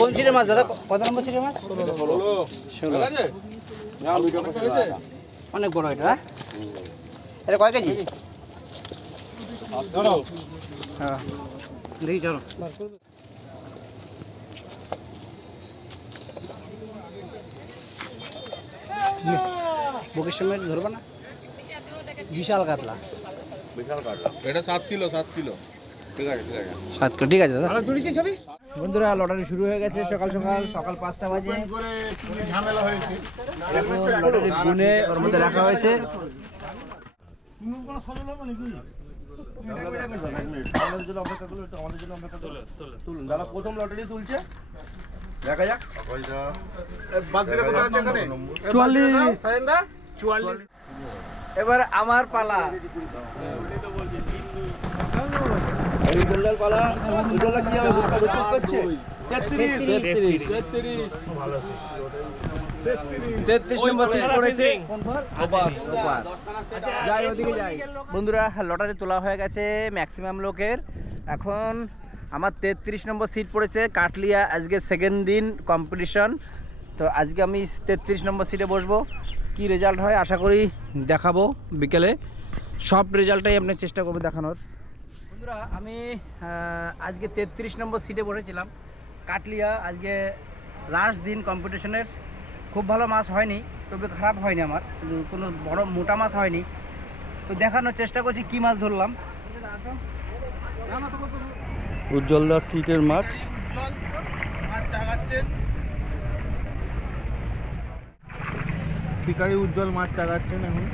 কোন সিটের মাছ দাদা? কত নম্বর সিটের মাছ? ষোলো। অনেক বড় এটা হ্যাঁ? এটা কয় কেজি? হ্যাঁ। দেখি চলো। বকির সময় ধরবো না? বিশাল কাতলা। এটা সাত কিলো সাত কিলো। সাত ঠিক আছে দাদা। বন্ধুরা লটারি শুরু হয়ে গেছে সকাল সকাল সকাল পাঁচটা বাজে। ঝামেলা হয়েছে। এখন গুনে ওর মধ্যে রাখা হয়েছে। দাদা প্রথম লটারি তুলছে দেখা যাক চুয়াল্লিশ। এবার আমার পালা। বন্ধুরা, লটারি তোলা হয়ে গেছে ম্যাক্সিমাম লোকের। এখন আমার তেত্রিশ নম্বর সিট পড়েছে কাটলিয়া, আজকে সেকেন্ড দিন কম্পিটিশন তো আজকে আমি তেত্রিশ নম্বর সিটে বসবো। কি রেজাল্ট হয় আশা করি দেখাবো বিকেলে। সব রেজাল্টটাই আপনার চেষ্টা করব দেখানোর। বন্ধুরা আমি আজকে তেত্রিশ নম্বর সিটে বসেছিলাম। কাটলিয়া আজকে লাস্ট দিন কম্পিটিশনের খুব ভালো মাছ হয়নি তবে খারাপ হয়নি আমার। কোনো বড় মোটা মাছ হয়নি। তো দেখানোর চেষ্টা করছি কি মাছ ধরলাম। উজ্জ্বলদার সিটের মাছ। শিকারি উজ্জ্বল মাছ চাগাচ্ছেন এখন।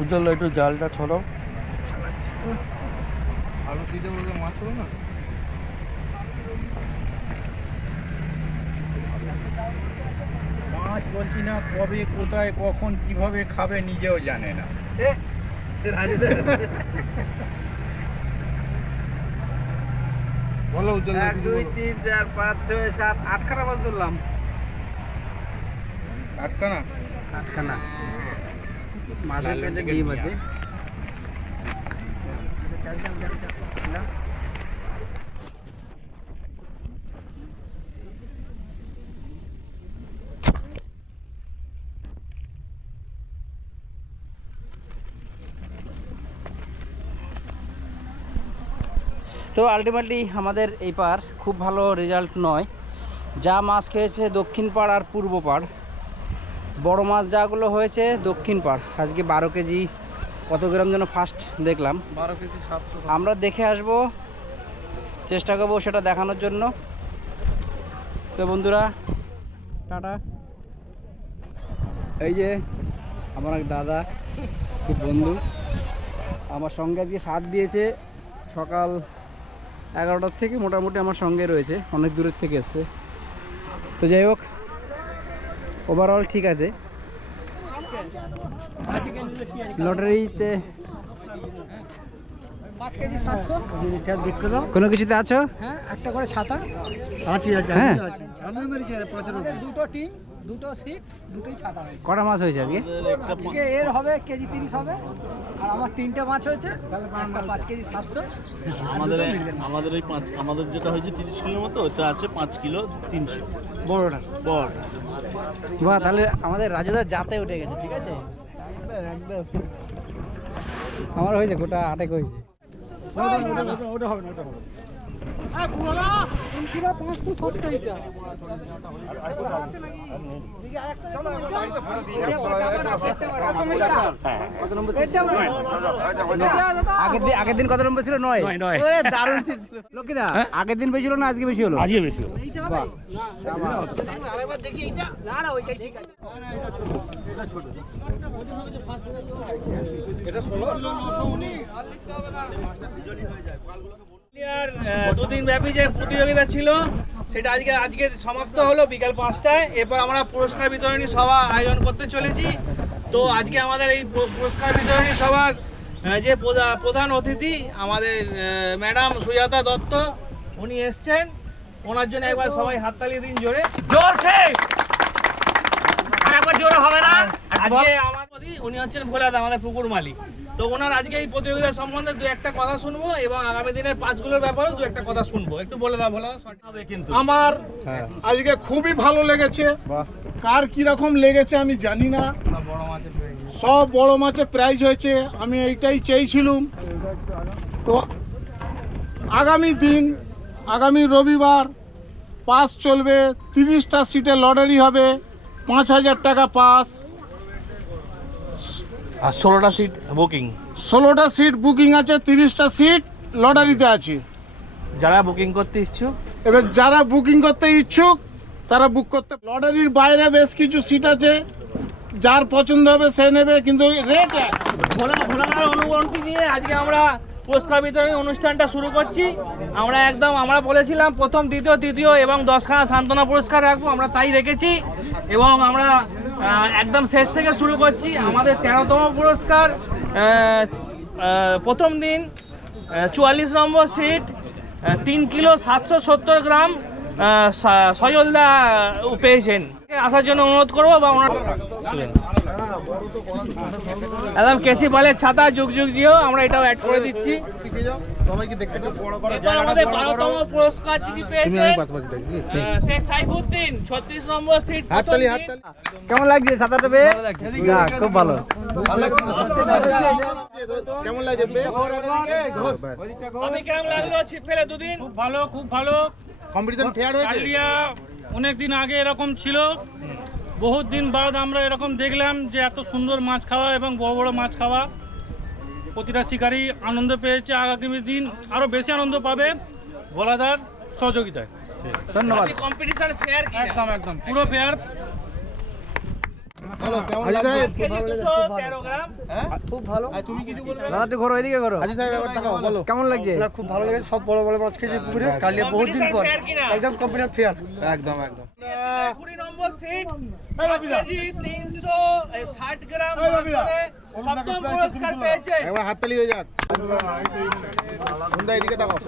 উজ্জ্বল একটু জালটা ছড়াও। ভালো সিটে বলতে মাছ করো না মাছ বলছি না কবে কোথায় কখন কীভাবে খাবে নিজেও জানে না। বলো উজ্জ্বল এক দুই তিন চার পাঁচ ছয় সাত আটখানা মাছ ধরলাম। আটকানা আটখানা। মাছের পেটে ডিম আছে। তো আলটিমেটলি আমাদের এই পার খুব ভালো রেজাল্ট নয়। যা মাছ খেয়েছে দক্ষিণ পাড় আর পূর্ব পাড়। বড় মাছ যাগুলো হয়েছে দক্ষিণ পাড়। আজকে বারো কেজি কত গ্রাম যেন ফার্স্ট দেখলাম। বারো কেজি সাতশো আমরা দেখে আসব চেষ্টা করব সেটা দেখানোর জন্য। তো বন্ধুরা টাটা। এই যে আমার এক দাদা খুব বন্ধু আমার সঙ্গে আজকে সাথ দিয়েছে। সকাল এগারোটার থেকে মোটামুটি আমার সঙ্গে রয়েছে অনেক দূরের থেকে এসছে। তো যাই হোক ওভারঅল ঠিক আছে। লটারিতে পাঁচ কেজি সাতশো। দেখতে দাও। কোনো কিছুতে আছো? হ্যাঁ একটা করে ছাতা আছি আছি হ্যাঁ। আমি মেরেছি পাঁচের আমাদের দুটো টিম দুটো সিট দুটোই ছাতা হয়েছে কটা মাছ হয়েছে আজকে? আজকে এর হবে কেজি তিরিশ হবে। আর আমার তিনটে মাছ হয়েছে একটা পাঁচ কেজি সাতশো। আমাদের আমাদের এই পাঁচ আমাদের যেটা হয়েছে তিরিশ কিলোর মতো ওটা আছে পাঁচ কিলো তিনশো। বড়টা। বড়টা। বাহ তাহলে আমাদের রাজুদার জাতে উঠে গেছে ঠিক আছে? একদম আমার হয়েছে গোটা আটেক হয়েছে। ওটা হবে না ওটা দিন আগের দিন কত নম্বর ছিল? নয়। দারুণ ছিল। লক্ষ্মীদা আগের দিন বেশি হলো না আজকে বেশি হলো? আজকে বেশি বাহ। আর দুদিন ব্যাপী যে প্রতিযোগিতা ছিল, সেটা আজকে আজকে সমাপ্ত হলো বিকাল পাঁচটায়। এরপর আমরা পুরস্কার বিতরণী সভা আয়োজন করতে চলেছি। তো আজকে আমাদের এই পুরস্কার বিতরণী সভার যে প্রধা- প্রধান অতিথি আমাদের ম্যাডাম সুজাতা দত্ত, উনি এসছেন। ওনার জন্য একবার সবাই হাততালি দিন জোরে। জোরসে! আর একবার আজকে আমার প্রতি- উনি হচ্ছেন ভোলাদা আমাদের পুকুর মালিক। তো ওনার আজকে এই প্রতিযোগিতা সম্বন্ধে দু একটা কথা শুনব এবং আগামী দিনের পাঁচগুলোর ব্যাপারেও দু একটা কথা শুনব। একটু বলে দাও ভোলা হবে কিন্তু। আমার আজকে খুবই ভালো লেগেছে। কার কীরকম লেগেছে আমি জানি না। সব বড় মাছের প্রাইজ হয়েছে আমি এইটাই চেয়েছিলাম। তো আগামী দিন আগামী রবিবার পাস চলবে তিরিশটা সিটে লটারি হবে পাঁচ হাজার টাকা পাস। আর ষোলোটা সিট বুকিং ষোলোটা সিট বুকিং আছে তিরিশটা সিট লটারিতে আছে। যারা বুকিং করতে ইচ্ছুক। এবার যারা বুকিং করতে ইচ্ছুক তারা বুক করতে লটারির বাইরে বেশ কিছু সিট আছে। যার পছন্দ হবে সে নেবে কিন্তু রেট ভোলা অনুবন্ধী নিয়ে আজকে আমরা পুরস্কার বিতরণী অনুষ্ঠানটা শুরু করছি। আমরা একদম আমরা বলেছিলাম প্রথম দ্বিতীয় তৃতীয় এবং দশখানা সান্ত্বনা পুরস্কার রাখব আমরা তাই রেখেছি। এবং আমরা একদম শেষ থেকে শুরু করছি। আমাদের তেরোতম পুরস্কার প্রথম দিন চুয়াল্লিশ নম্বর সিট তিন কিলো সাতশো সত্তর গ্রাম সজলদা পেয়েছেন আসার জন্য অনুরোধ করব বা ওনার একদম কেসি পালের ছাতা, যুগ যুগ, জিও, আমরা এটাও অ্যাড করে দিচ্ছি। সবাইকে দেখতে বড় এবার আমাদের বারোতম পুরস্কার যিনি পেয়েছেন আহ, শেখ সাইফুদ্দিন ছত্রিশ নম্বর সিট হাততালি হাততালি। কেমন লাগছে সাঁতারটা পেয়ে? খুব ভালো। ভালো লাগছে কেমন লাগছে আমি কেমন লাগল দুদিন? ভালো খুব ভালো। কম্পিটিশন ফেয়ার হয়েছে? অনেক দিন আগে এরকম ছিল। বহুত দিন বাদ আমরা এরকম দেখলাম যে এত সুন্দর মাছ খাওয়া এবং বড় বড় মাছ খাওয়া। প্রতিটা শিকারী আনন্দ পেয়েছে আগামী দিন আরও বেশি আনন্দ পাবে ভোলাদার সহযোগিতায়। ধন্যবাদ। কম্পিটিশন ফেয়ার একদম একদম পুরো ফেয়ার হ্যালো কেমন লাগছে। খুব ভালো। লাগছে? খুব ভালো লেগেছে সব বড় বড় মাছ খেয়েছি পুকুরে। কালিয়া বহুত দিন পর। একদম কম্পিউটার ফেয়ার একদম একদম। কুড়ি নম্বর সিট তিনশো ষাট গ্রাম সপ্তম পুরস্কার পেয়েছে। একবার হাততালি হয়ে যাক। রুন্দা এদিকে তাকাও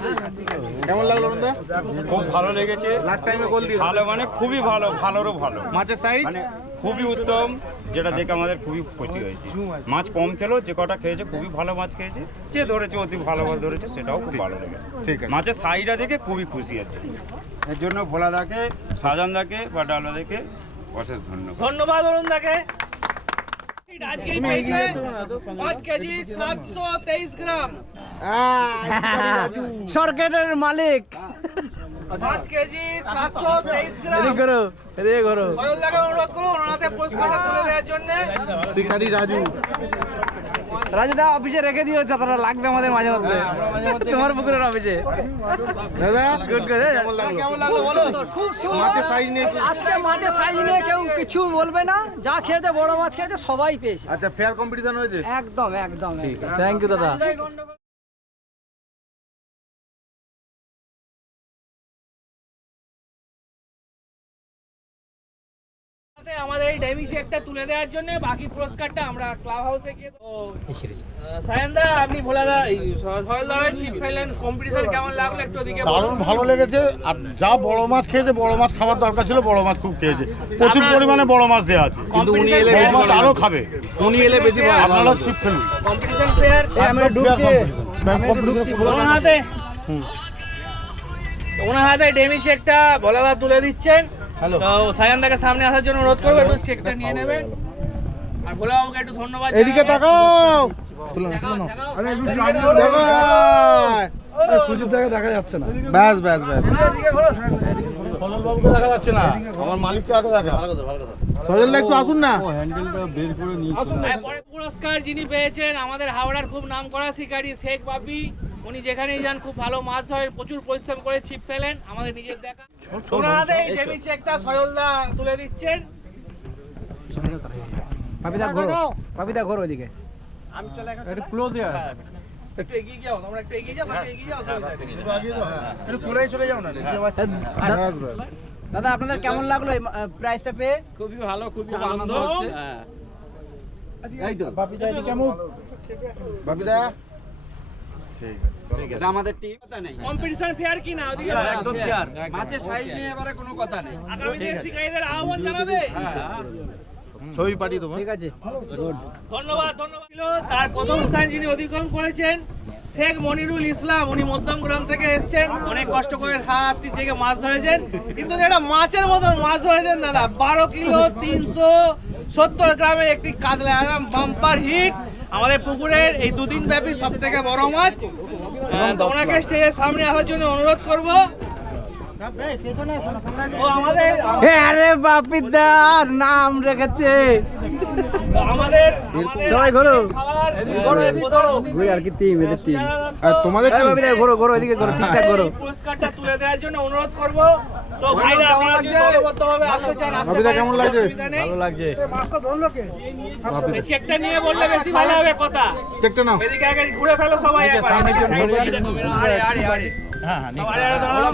কেমন লাগল রুন্দা খুব ভালো লেগেছে। লাস্ট টাইমে গোল দিয়ে ভালো মানে খুবই ভালো ভালোরও ভালো। মাছের সাইজ মানে খুবই উত্তম যেটা দেখে আমাদের খুবই খুশি হয়েছে। মাছ কম খেলো যে কটা খেয়েছে খুবই ভালো মাছ খেয়েছে। যে ধরেছে অতি ভালো মাছ ধরেছে সেটাও খুব ভালো লেগেছে। ঠিক আছে। মাছের সাইডটা দেখে খুবই খুশি আছে এর জন্য। ভোলা দাকে সাজান দাকে বা ডালাদাকে অশেষ ধন্যবাদ। ধন্যবাদ অরুণ দাকে পেয়েছে পাঁচ কেজি সাতশো তেইশ গ্রাম সরকারের মালিক পাঁচ কেজি সাতশো তেইশ গ্রাম সজল দাকে অনুরোধ করব ওনাদের পুরস্কারটা তুলে দেওয়ার জন্য। শিকারি রাজু। রাজুদা অফিসে রেখে দিয়েছে লাগবে আমাদের মাঝে মধ্যে। হ্যাঁ, আমরা মাঝে মধ্যে তোমার পুকুরের অফিসে। দাদা গুড গুড কেমন লাগল? বলো খুব সুন্দর মাছের সাইজ নিয়ে আজকে মাছের সাইজ নিয়ে কেউ কিছু বলবে না। যা খেয়েছে বড় মাছ খেয়েছে সবাই পেয়েছে। আচ্ছা ফেয়ার কম্পিটিশন হয়েছে? একদম একদম থ্যাংক ইউ দাদা। আমাদের এই ডেমি চেকটা তুলে দেওয়ার জন্য বাকি পুরস্কারটা আমরা ক্লাব হাউসে গিয়ে সায়নদা আপনি ভোলাদা সজলদা ছিপ ফেলেন কম্পিটিশন কেমন লাগল একটু ওদিকে। দারুণ ভালো লেগেছে। আর যা বড় মাছ খেয়েছে বড় মাছ খাবার দরকার ছিল বড় মাছ খুব খেয়েছে। প্রচুর পরিমাণে বড় মাছ দেওয়া আছে। কিন্তু উনি এলে বড় মাছ হবে। খাবে। উনি এলে বেশি ভালো। আপনারা ছিপ ফেলুন। কম্পিটিশন ফেয়ার আমরা ঢুকছি। ওনার হাতে। ওনার হাতে ডেমি চেকটা ভোলাদা তুলে দিচ্ছেন। হ্যালো। তো সায়নদাকে সামনে আসার জন্য অনুরোধ করব একটু চেকটা নিয়ে নেবেন। আর একটু ধন্যবাদ এদিকে তাকাও। দেখা যাচ্ছে না। ব্যাস ব্যাস ব্যাস। সজল বাবুকে দেখা যাচ্ছে না। আমার মালিককে আগে দেখা। সজল দা একটু আসুন না। আর পরের পুরস্কার যিনি পেয়েছেন আমাদের হাওড়ার খুব নাম করা শিকারী শেখ বাপি উনি যেখানেই যান খুব ভালো মাছ ধরেন প্রচুর পরিশ্রম করে ছিপ ফেলেন আমাদের নিজের দেখা। এই ডেমি চেকটা সজলদা তুলে দিচ্ছেন। পাপিদা ঘোরো পাপিদা ঘোরো ওইদিকে। একটু ক্লোজ একটু এগিয়ে যাও তোমরা একটু এগিয়ে যাও বাকি এগিয়ে যাও অসুবিধা নেই। একটু চলে যাও না দেখতে পাচ্ছি। দাদা আপনাদের কেমন লাগল এই প্রাইসটা পেয়ে? খুবই ভালো খুবই আনন্দ হচ্ছে। এই তো। বাপিদা এদিকে কেমন? বাপিদা? ঠিক আছে। আমাদের টিম কথা নেই। কম্পিটিশন ফেয়ার কি না ওদিকে একদম ফেয়ার মাছের সাইজ নিয়ে এবারে কোনো কথা নেই। আগামী দিনে শিকারীদের আহ্বান জানাবে? ছবি পাঠিয়ে দেবো। ঠিক আছে। ধন্যবাদ ধন্যবাদ তার প্রথম স্থান যিনি অতিক্রম করেছেন শেখ মনিরুল ইসলাম। উনি মধ্যম গ্রাম থেকে এসেছেন। অনেক কষ্ট করে হাতি থেকে মাছ ধরেছেন। কিন্তু একটা মাছের মতন মাছ ধরেছেন দাদা। বারো কিলো তিনশো সত্তর গ্রামের একটি কাতলা একদম বাম্পার হিট। আমাদের পুকুরের এই দুদিন ব্যাপী সব থেকে বড় মাছ। ওনাকে স্টেজের সামনে আসার জন্য অনুরোধ করব? আমাদের আরে বাপিদার নাম রেখেছে। আমাদের সবাই ঘোরো। সবার, আহ, প্রধান অতিথি ঘুরে আর কি টিম এদের টিম তোমাদের ঘোরো ঘোরো এদিকে ঘোরো ঠিকঠাক ঘোরো পুরস্কারটা তুলে দেওয়ার জন্য অনুরোধ করব। তো ভাইরা আপনারা যদি দলবদ্ধভাবে আসতে চান আসতে পারেন, কেমন লাগছে? অসুবিধা নেই। ভালো লাগছে। এই চেকটা নিয়ে বললে বেশি ভালো হবে কথা। চেকটা নাও। এদিকে আগে ঘুরে ফেলো সবাই একবার। সামনে কি এই ঘুরে দেখো, আরে আরে আরে। সব আরে আরে দাঁড়াও।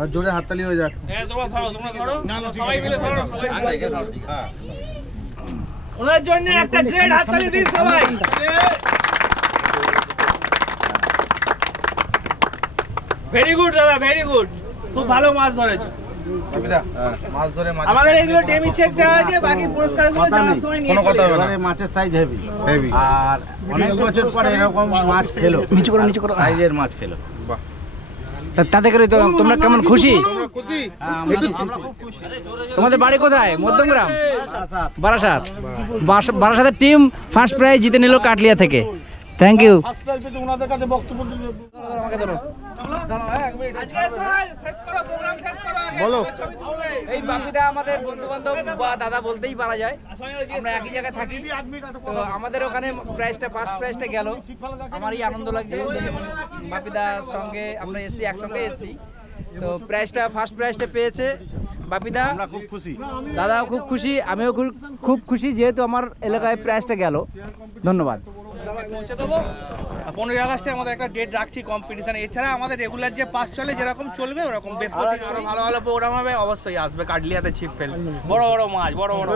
আর জোরে হাততালি হয়ে যাক। তোমরা ধরো তোমরা ধরো। সবাই মিলে ধরো সবাই মিলে ওনার জন্য একটা গ্রেড হাততালি দিন সবাই। ভেরি গুড দাদা ভেরি গুড খুব ভালো মাছ ধরেছো। কবিতা মাছ ধরে মাছ আমাদের এগুলো ডেমি চেক দেওয়া আছে বাকি পুরস্কারগুলো যাওয়ার সময় নিয়ে কথা হবে না। মাছের সাইজ হেভি হেভি আর অনেক বছর পরে এরকম মাছ খেলো। নিচু করো নিচু করো। সাইজের মাছ খেলো। বাহ। তাতে করে তো তোমরা কেমন খুশি? খুশি। হ্যাঁ, আমরা তোমাদের বাড়ি কোথায়? মধ্যমগ্রাম? বারাসাত। বারাসাতের টিম ফার্স্ট প্রাইজ জিতে নিল কাটলিয়া থেকে। থ্যাংক ইউ ওনাদের কাছে বক্তব্য করো আগে। বলো। এই বাপিদা আমাদের বন্ধু বান্ধব বা দাদা বলতেই পারা যায়। জিজ্ঞেস আমরা একই জায়গায় থাকি। তো আমাদের ওখানে প্রাইজটা ফার্স্ট প্রাইজটা গেল। আমারই আনন্দ লাগছে। বাপিদার সঙ্গে আমরা এসছি একসঙ্গে এসছি। তো প্রাইজটা ফার্স্ট প্রাইজটা পেয়েছে বাপিদা। আমরা খুব খুশি। দাদাও খুব খুশি আমিও খুব- খুব খুশি যেহেতু আমার এলাকায় প্রাইজটা গেল। ধন্যবাদ। পৌঁছে দেবো পনেরোই আগস্টে আমাদের একটা ডেট রাখছি কম্পিটিশন এছাড়া আমাদের রেগুলার যে পাস চলে যেরকম চলবে ওরকম বেশ ভালো ভালো প্রোগ্রাম হবে অবশ্যই আসবে কাটলিয়াতে ছিপ ফেল বড় বড় মাছ বড় বড়